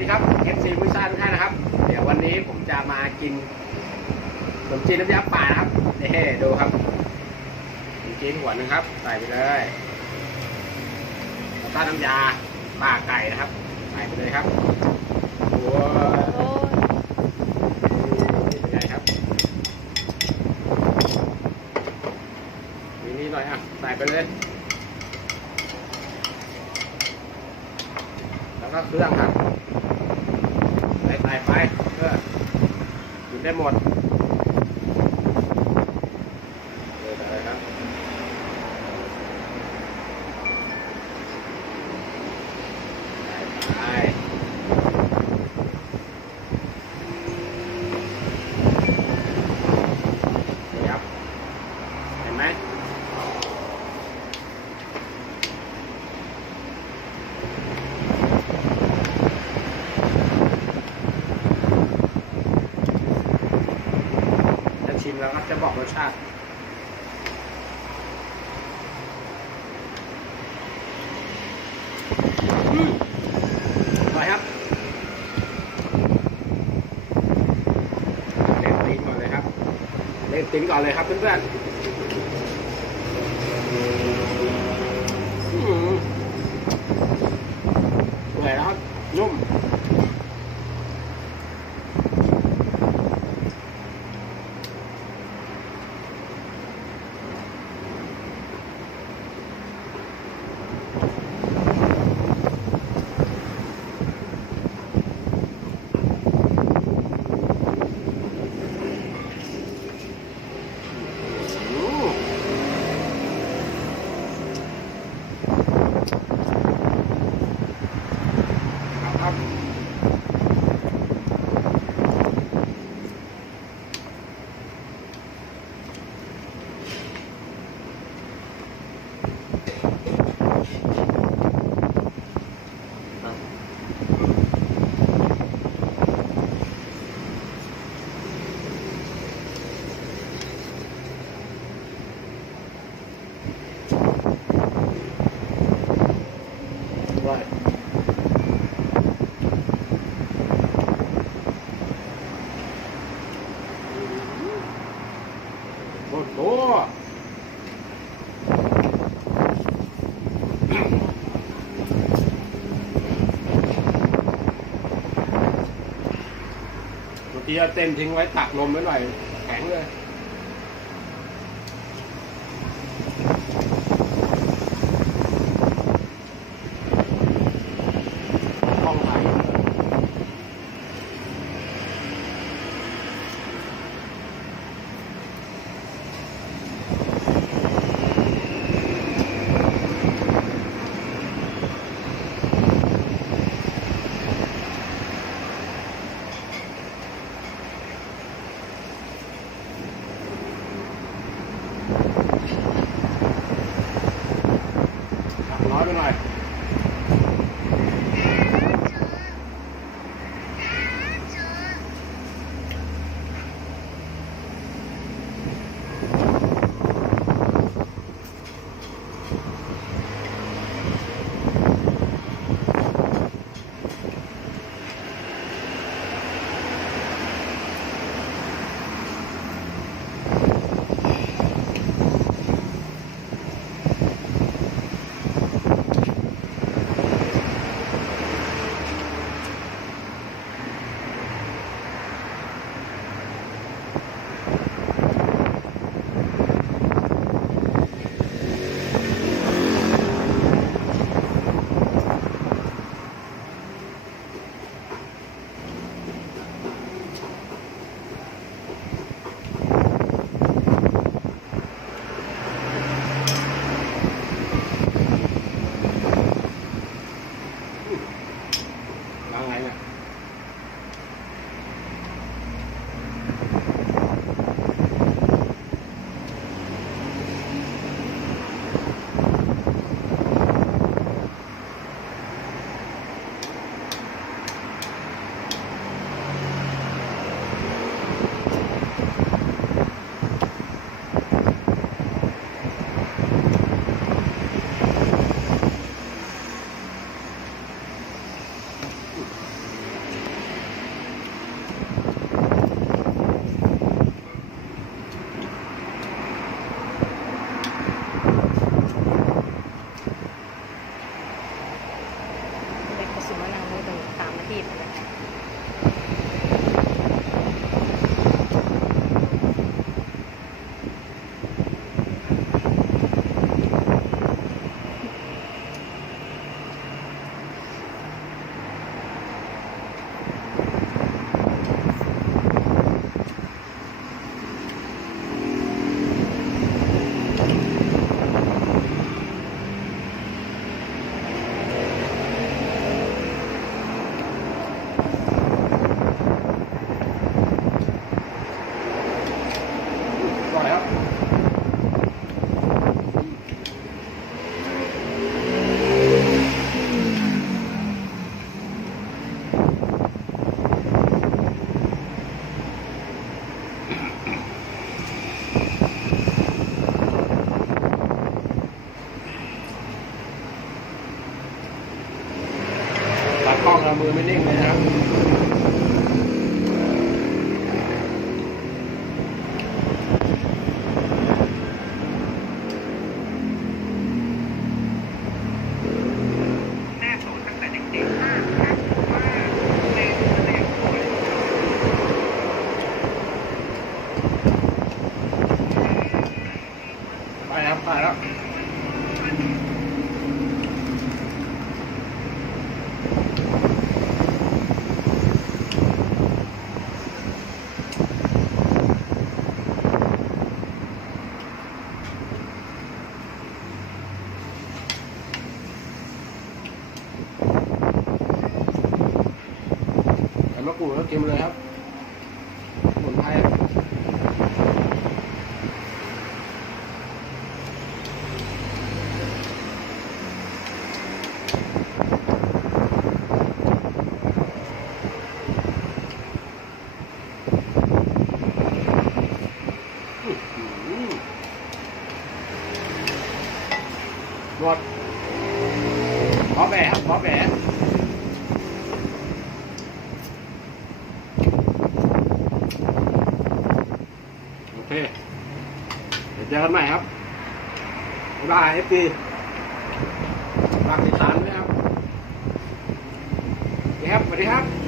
ดีครับ FC มุ้ยซ่าทุกท่านนะครับ เดี๋ยววันนี้ผมจะมากินขนมจีนน้ำยาป่านะครับนี่ดูครับขนมจีนหัวหนึงครับ ใส่ไปเลยแล้วก็น้ำยาป่าไก่นะครับ ใส่ไปเลยครับโอ้ใหญ่ครับนี่นี่หน่อยอะ ใส่ไปเลยแล้วก็เครื่องครับ ใส่ใส่ไปเพื่อกินได้หมดเลยไปครับใส่ไปนี่ครับ เห็นไหม จะชิมแล้วครับจะบอกรส ชาติ อืมอร่อยครับเล่นติ้งก่อนเลยครับ เล่นติ้งก่อนเลยครับเพื่อนๆอืมสวยแล้วนุ่ม เมื่อกี้เอาเต้นทิ้งไว้ตักลมไว้หน่อยแข็งเลย ขีดอ คล่องเรามือไม่นิ่งเลยนะครับ แม่สอนตั้งแต่เด็กๆมากนะว่าเพลงเพลงสวย ไปแล้วไปแล้ว ใส่มะกรูดแล้วกินเลยครับสมุนไพรอื้อหือดขอแบะครับขอแบะ โอเค เดี๋ยวเจ อกันใหม่ครับบ๊ายบายเอฟซีฝากติดตามด้วยครับโอเคครับสวัสดีครับ